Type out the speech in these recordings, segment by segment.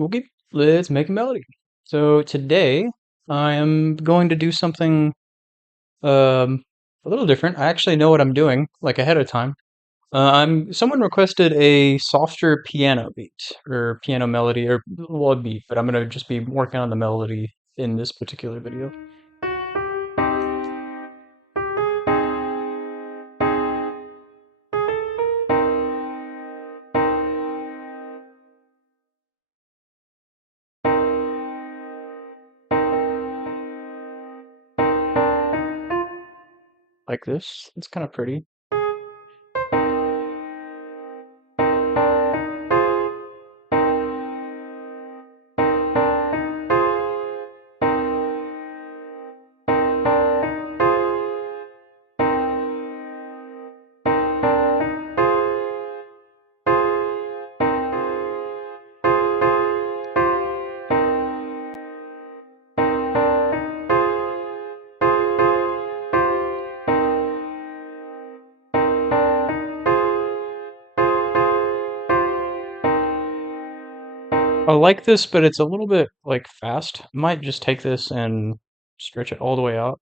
Okay, let's make a melody. So today I am going to do something um, a little different. I actually know what I'm doing, like ahead of time. Someone requested a softer piano beat or piano melody or well, a beat, but I'm gonna just be working on the melody in this particular video. Like this. It's kind of pretty. I like this, but it's a little bit like fast. I might just take this and stretch it all the way out.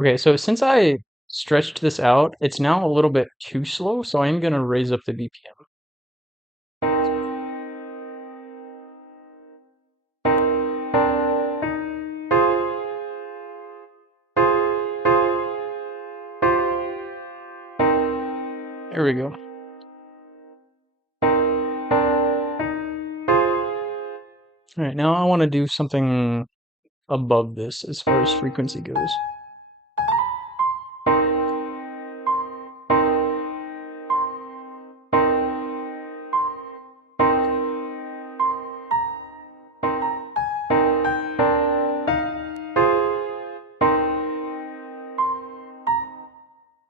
Okay, so since I stretched this out, it's now a little bit too slow, so I'm gonna raise up the BPM. There we go. All right, now I want to do something above this as far as frequency goes.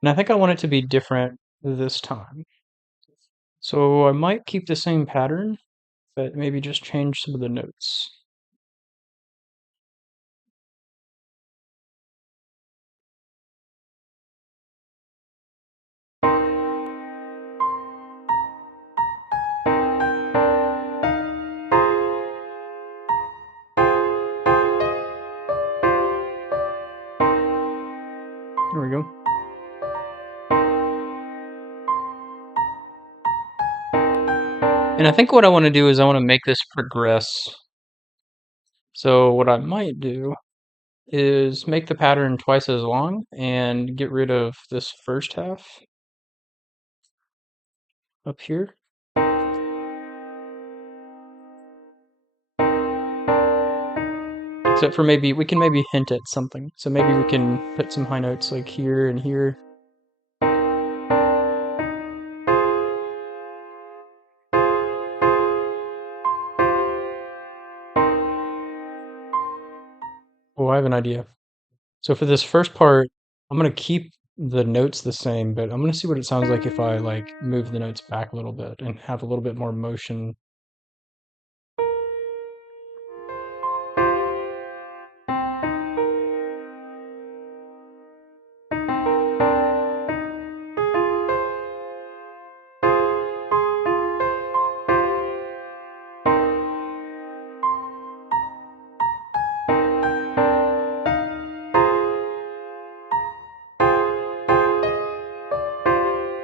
And I think I want it to be different this time. So I might keep the same pattern, but maybe just change some of the notes. There we go. And I think what I want to do is I want to make this progress. So what I might do is make the pattern twice as long and get rid of this first half up here. Except for maybe we can maybe hint at something. So maybe we can put some high notes like here and here. Oh, I have an idea. So for this first part, I'm gonna keep the notes the same, but I'm gonna see what it sounds like if I like move the notes back a little bit and have a little bit more motion.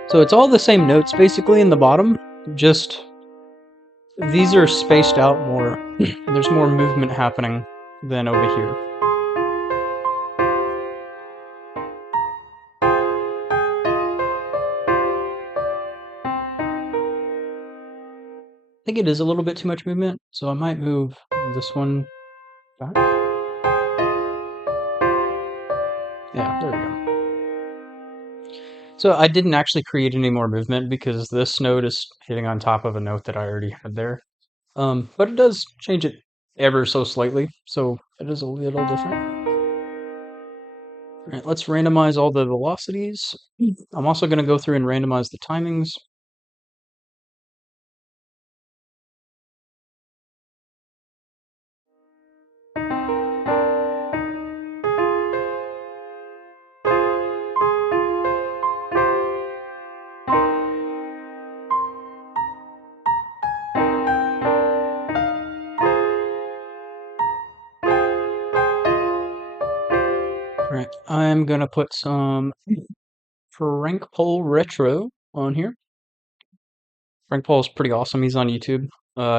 So it's all the same notes basically in the bottom, just these are spaced out more. There's more movement happening than over here. I think it is a little bit too much movement, so I might move this one back. Yeah, there we go. So I didn't actually create any more movement because this note is hitting on top of a note that I already had there. But it does change it ever so slightly, so it is a little different. All right, let's randomize all the velocities. I'm also going to go through and randomize the timings. Alright, I'm gonna put some Frank Pole Retro on here. Frank Paul's pretty awesome. He's on YouTube.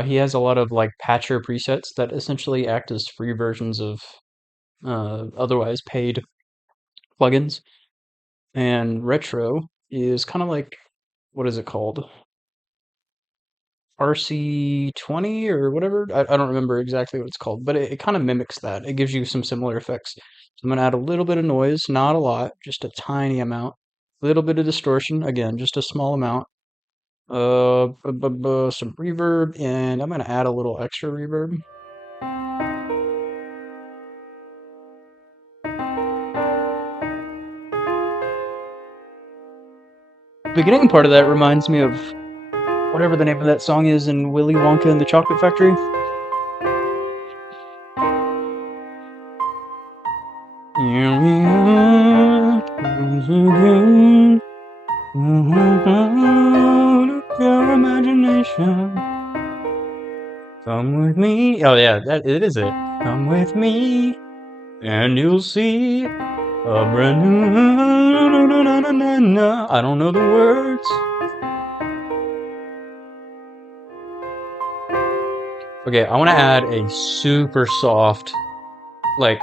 He has a lot of like patcher presets that essentially act as free versions of otherwise paid plugins. And Retro is kind of like, what is it called? RC20 or whatever. I don't remember exactly what it's called, but it kind of mimics that. It gives you some similar effects. So I'm going to add a little bit of noise, not a lot, just a tiny amount. A little bit of distortion, again, just a small amount. Some reverb, and I'm going to add a little extra reverb. The beginning part of that reminds me of whatever the name of that song is in Willy Wonka and the Chocolate Factory. Your imagination. Come with me. Oh yeah, that it is it. Come with me, and you'll see a brand new. I don't know the words. Okay, I want to add a super soft, like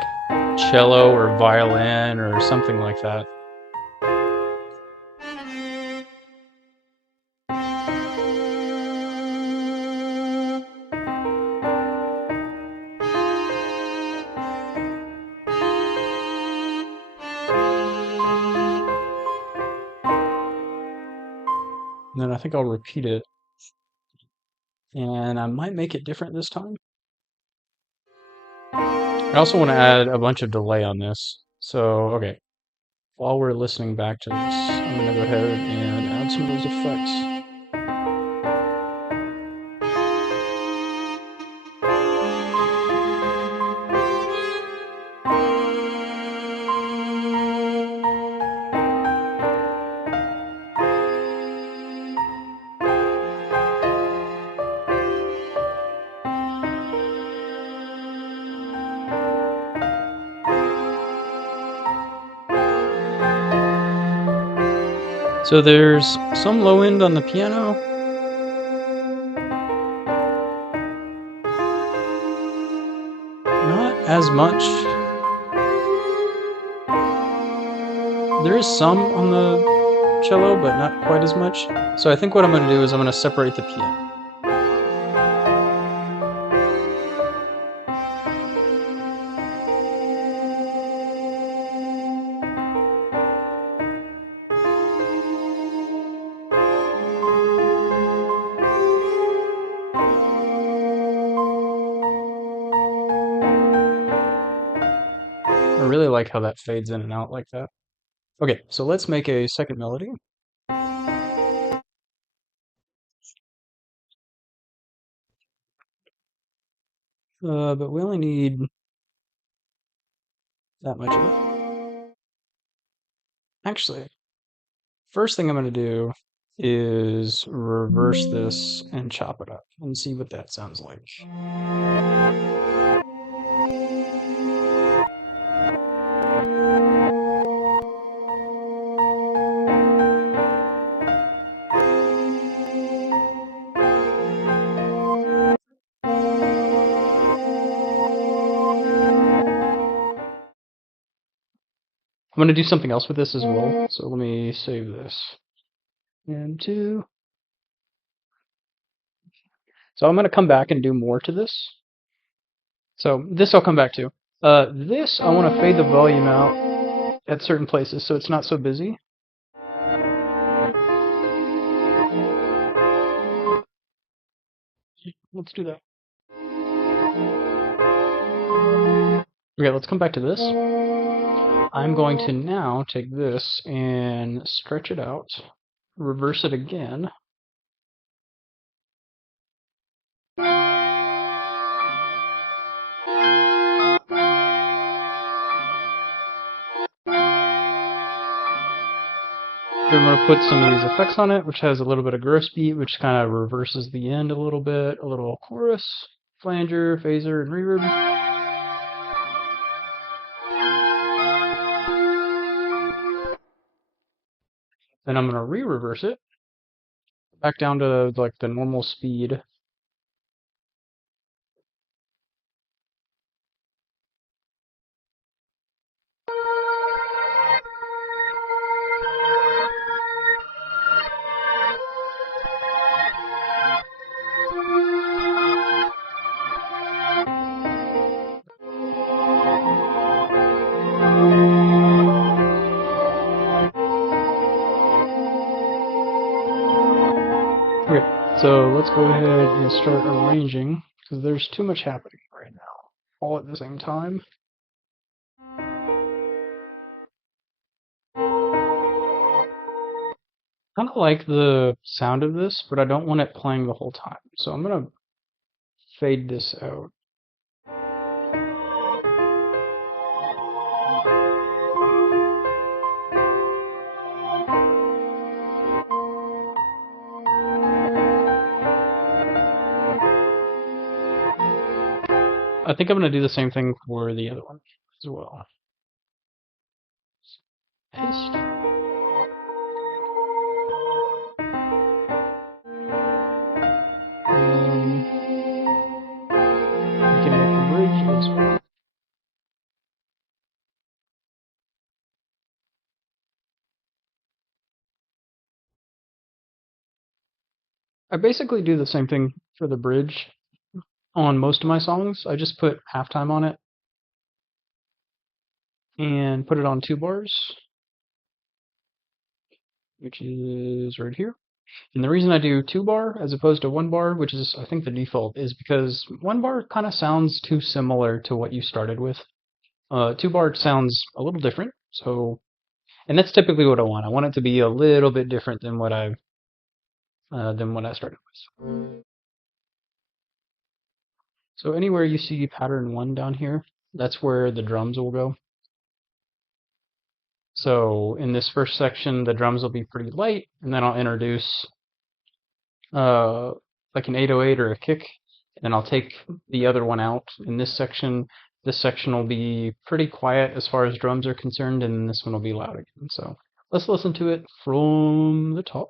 cello or violin or something like that. And then I think I'll repeat it, and I might make it different this time. I also want to add a bunch of delay on this. So, okay, while we're listening back to this, I'm going to go ahead and add some of those effects. So there's some low end on the piano. Not as much. There is some on the cello, but not quite as much. So I think what I'm going to do is I'm going to separate the piano. I really like how that fades in and out like that. Okay, so let's make a second melody. But we only need that much of it. Actually, first thing I'm going to do is reverse this and chop it up and see what that sounds like. I'm going to do something else with this as well, so let me save this. And two. So I'm going to come back and do more to this. So this I'll come back to. This, I want to fade the volume out at certain places so it's not so busy. Let's do that. Okay, let's come back to this. I'm going to now take this and stretch it out, reverse it again. Then I'm going to put some of these effects on it, which has a little bit of gross beat, which kind of reverses the end a little bit, a little chorus, flanger, phaser, and reverb. Then I'm gonna re-reverse it back down to like the normal speed. Okay, so let's go ahead and start arranging because there's too much happening right now, all at the same time. Kind of like the sound of this, but I don't want it playing the whole time. So I'm gonna fade this out. I think I'm gonna do the same thing for the other one as well. Paste. We can make the bridge as well. I basically do the same thing for the bridge on most of my songs. I just put halftime on it and put it on 2 bars, which is right here. And the reason I do 2 bar as opposed to 1 bar, which is I think the default, is because 1 bar kind of sounds too similar to what you started with. 2 bar sounds a little different, so and that's typically what I want. I want it to be a little bit different than what I started with. So anywhere you see pattern 1 down here, that's where the drums will go. So in this first section, the drums will be pretty light, and then I'll introduce uh, like an 808 or a kick, and then I'll take the other one out. In this section will be pretty quiet as far as drums are concerned, and this one will be loud again. So let's listen to it from the top.